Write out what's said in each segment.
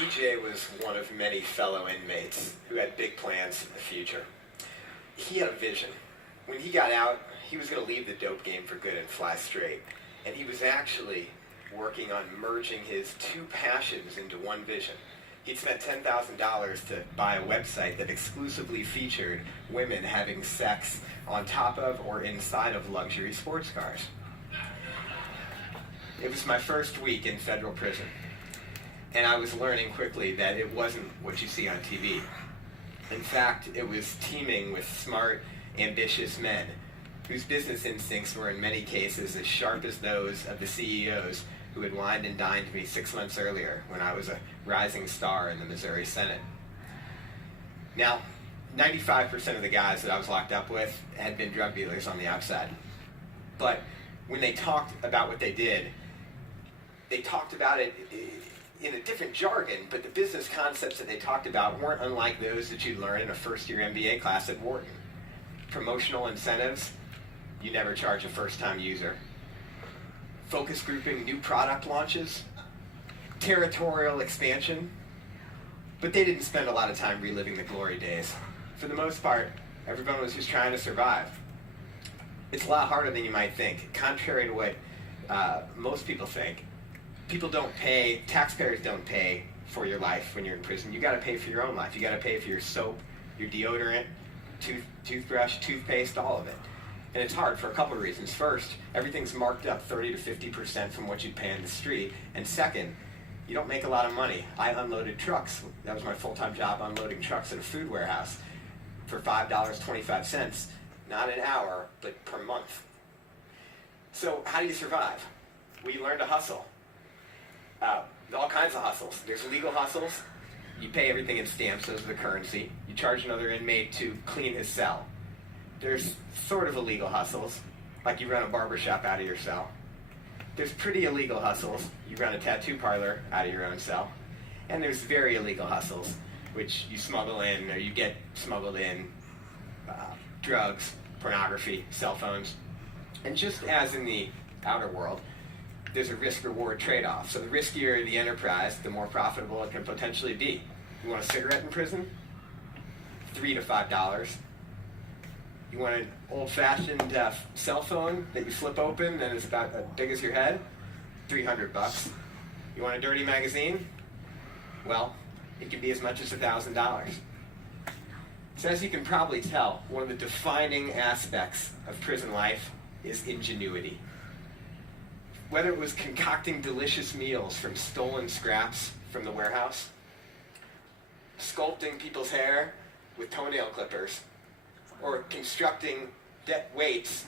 EJ was one of many fellow inmates who had big plans for the future. He had a vision. When he got out, he was going to leave the dope game for good and fly straight. And he was actually working on merging his two passions into one vision. He'd spent $10,000 to buy a website that exclusively featured women having sex on top of or inside of luxury sports cars. It was my first week in federal prison, and I was learning quickly that it wasn't what you see on TV. In fact, it was teeming with smart, ambitious men whose business instincts were in many cases as sharp as those of the CEOs who had wined and dined me 6 months earlier when I was a rising star in the Missouri Senate. Now, 95% of the guys that I was locked up with had been drug dealers on the outside. But when they talked about what they did, they talked about it in a different jargon, but the business concepts that they talked about weren't unlike those that you'd learn in a first-year MBA class at Wharton. Promotional incentives, you never charge a first-time user. Focus grouping, new product launches, territorial expansion, but they didn't spend a lot of time reliving the glory days. For the most part, everyone was just trying to survive. It's a lot harder than you might think. Contrary to what most people think, taxpayers don't pay for your life when you're in prison. You gotta pay for your own life. You gotta pay for your soap, your deodorant, toothbrush, toothpaste, all of it. And it's hard for a couple of reasons. First, everything's marked up 30 to 50% from what you'd pay on the street. And second, you don't make a lot of money. I unloaded trucks. That was my full-time job, unloading trucks at a food warehouse for $5.25, not an hour, but per month. So how do you survive? Well, you learn to hustle. All kinds of hustles. There's legal hustles. You pay everything in stamps as the currency. You charge another inmate to clean his cell. There's sort of illegal hustles, like you run a barbershop out of your cell. There's pretty illegal hustles. You run a tattoo parlor out of your own cell. And there's very illegal hustles, which you smuggle in, or you get smuggled in, drugs, pornography, cell phones. And just as in the outer world, there's a risk-reward trade-off. So the riskier the enterprise, the more profitable it can potentially be. You want a cigarette in prison? $3 to $5. You want an old-fashioned cell phone that you flip open and is about as big as your head? $300. You want a dirty magazine? Well, it can be as much as $1,000. So as you can probably tell, one of the defining aspects of prison life is ingenuity. Whether it was concocting delicious meals from stolen scraps from the warehouse, sculpting people's hair with toenail clippers, or constructing weights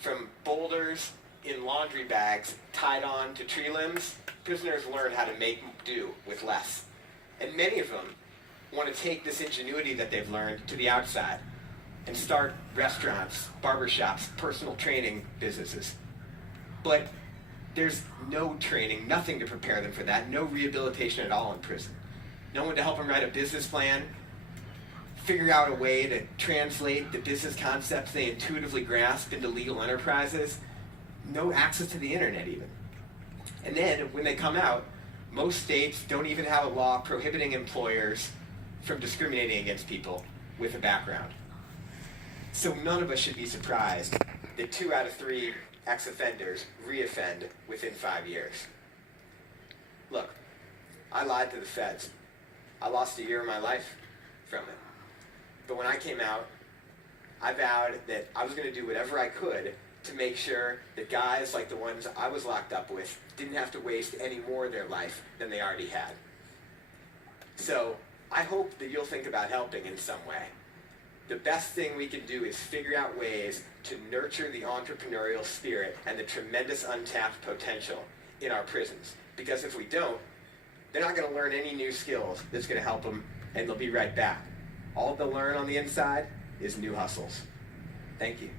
from boulders in laundry bags tied on to tree limbs, prisoners learn how to make do with less. And many of them want to take this ingenuity that they've learned to the outside and start restaurants, barbershops, personal training businesses. But there's no training, nothing to prepare them for that, no rehabilitation at all in prison. No one to help them write a business plan, figure out a way to translate the business concepts they intuitively grasp into legal enterprises. No access to the internet even. And then when they come out, most states don't even have a law prohibiting employers from discriminating against people with a background. So none of us should be surprised that 2 out of 3 ex-offenders re-offend within 5 years. Look, I lied to the feds. I lost a year of my life from it. But when I came out, I vowed that I was going to do whatever I could to make sure that guys like the ones I was locked up with didn't have to waste any more of their life than they already had. So I hope that you'll think about helping in some way. The best thing we can do is figure out ways to nurture the entrepreneurial spirit and the tremendous untapped potential in our prisons. Because if we don't, they're not going to learn any new skills that's going to help them, and they'll be right back. All they'll learn on the inside is new hustles. Thank you.